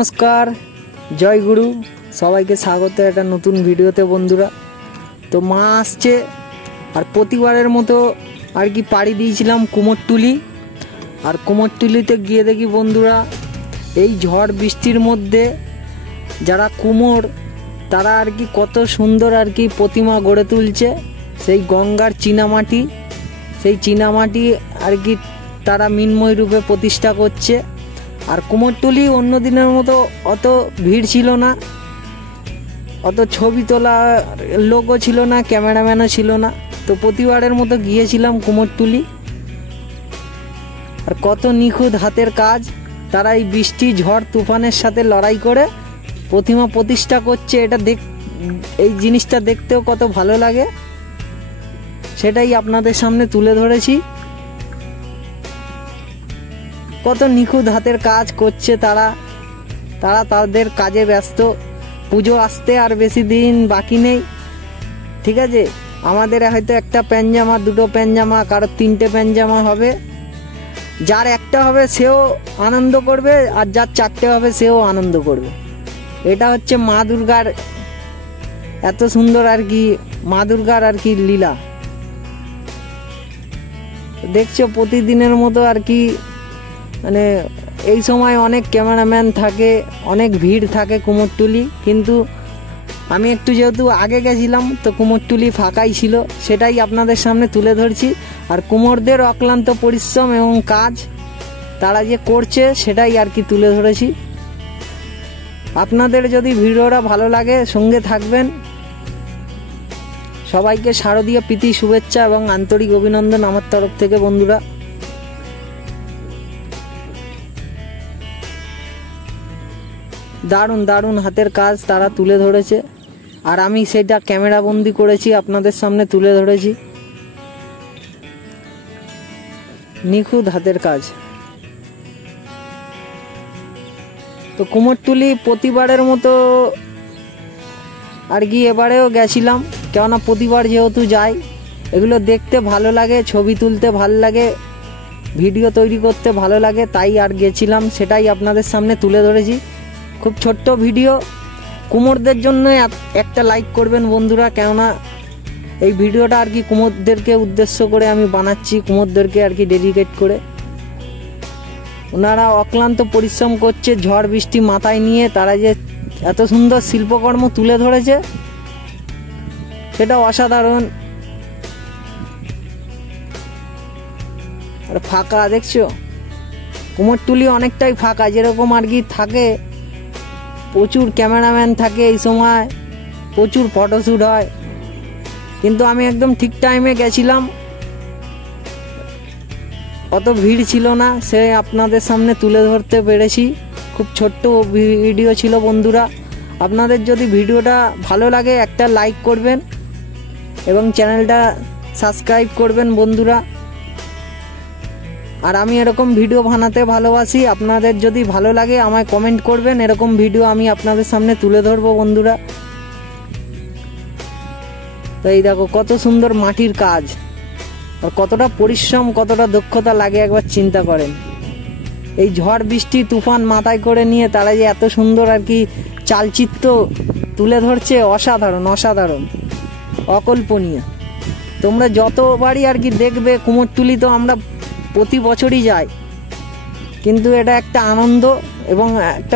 নমস্কার, জয় গুরু। সবাইকে স্বাগত একটা নতুন ভিডিওতে বন্ধুরা। তো মা আসছে আর প্রতিবারের মতো আর কি পাড়ি দিয়েছিলাম কুমোরটুলি। আর কুমোরটুলিতে গিয়ে দেখি বন্ধুরা, এই ঝড় বৃষ্টির মধ্যে যারা কুমোর তারা আর কি কত সুন্দর আর কি প্রতিমা গড়ে তুলছে। সেই গঙ্গার চীনামাটি, সেই চীনামাটি আর কি তারা মিন্ময় রূপে প্রতিষ্ঠা করছে। আর কুমোরটুলি অন্য দিনের মতো অত ভিড় ছিল না, অত ছবি তোলা লোকও ছিল না, ক্যামেরাম্যানও ছিল না। তো প্রতিবারের মতো গিয়েছিলাম কুমোরটুলি। আর কত নিখুঁত হাতের কাজ, তারা এই বৃষ্টি ঝড় তুফানের সাথে লড়াই করে প্রতিমা প্রতিষ্ঠা করছে। এটা এই জিনিসটা দেখতেও কত ভালো লাগে, সেটাই আপনাদের সামনে তুলে ধরেছি। কত নিখুঁত হাতের কাজ করছে তারা তাদের কাজে ব্যস্ত। পুজো আসতে আর বেশি দিন বাকি নেই, ঠিক আছে। আমাদের হয়তো একটা প্যানজামা, দুটো প্যানজামা, কারোর তিনটে প্যানজামা হবে। যার একটা হবে সেও আনন্দ করবে, আর যার চারটে হবে সেও আনন্দ করবে। এটা হচ্ছে মা দুর্গার এত সুন্দর আর কি, মা দুর্গার আর কি লীলা। দেখছো প্রতিদিনের মতো আর কি, মানে এই সময় অনেক ক্যামেরাম্যান থাকে, অনেক ভিড় থাকে কুমোরটুলি। কিন্তু আমি একটু যেহেতু আগে গেছিলাম, তো কুমোরটুলি ফাঁকাই ছিল, সেটাই আপনাদের সামনে তুলে ধরছি। আর কুমোরদের অক্লান্ত পরিশ্রম এবং কাজ তারা যে করছে সেটাই আর কি তুলে ধরেছি। আপনাদের যদি ভিডিওটা ভালো লাগে সঙ্গে থাকবেন। সবাইকে শারদীয় প্রীতি শুভেচ্ছা এবং আন্তরিক অভিনন্দন আমার তরফ থেকে বন্ধুরা। দারুণ দারুণ হাতের কাজ তারা তুলে ধরেছে, আর আমি সেটা ক্যামেরা বন্দি করেছি, আপনাদের সামনে তুলে ধরেছি। নিখুঁত হাতের কাজ। তো কুমোরটুলি প্রতিবারের মতো আর কি এবারেও গেছিলাম, কেননা প্রতিবার যেহেতু যাই, এগুলো দেখতে ভালো লাগে, ছবি তুলতে ভালো লাগে, ভিডিও তৈরি করতে ভালো লাগে, তাই আর গেছিলাম, সেটাই আপনাদের সামনে তুলে ধরেছি। খুব ছোট্ট ভিডিও। কুমোরদের জন্য একটা লাইক করবেন বন্ধুরা, কেননা এই ভিডিওটা আর কি কুমোরদেরকে উদ্দেশ্য করে আমি বানাচ্ছি, কুমোরদেরকে আর কি ডেডিকেট করে। ওনারা অক্লান্ত পরিশ্রম করছে, ঝড় বৃষ্টি মাথায় নিয়ে তারা যে এত সুন্দর শিল্পকর্ম তুলে ধরেছে, সেটা অসাধারণ। আর ফাঁকা দেখছো, কুমোরটুলি অনেকটাই ফাঁকা, যেরকম আর কি থাকে। প্রচুর ক্যামেরাম্যান থাকে এই সময়, প্রচুর ফটোশ্যুট হয়। কিন্তু আমি একদম ঠিক টাইমে গেছিলাম, অত ভিড় ছিল না, সে আপনাদের সামনে তুলে ধরতে পেরেছি। খুব ছোট্ট ভিডিও ছিল বন্ধুরা। আপনাদের যদি ভিডিওটা ভালো লাগে একটা লাইক করবেন এবং চ্যানেলটা সাবস্ক্রাইব করবেন বন্ধুরা। আর আমি এরকম ভিডিও বানাতে ভালোবাসি, আপনাদের যদি ভালো লাগে আমায় কমেন্ট করবেন, এরকম ভিডিও আমি আপনাদের সামনে তুলে ধরবো বন্ধুরা। তো এই দেখো কত সুন্দর মাটির কাজ, আর কতটা পরিশ্রম, কতটা দক্ষতা লাগে একবার চিন্তা করেন। এই ঝড় বৃষ্টি তুফান মাথায় করে নিয়ে তারা যে এত সুন্দর আর কি চালচিত্র তুলে ধরছে, অসাধারণ অসাধারণ, অকল্পনীয়। তোমরা যতবারই আর কি দেখবে কুমোরটুলি, তো আমরা প্রতি বছরই যাই, কিন্তু এটা একটা আনন্দ এবং একটা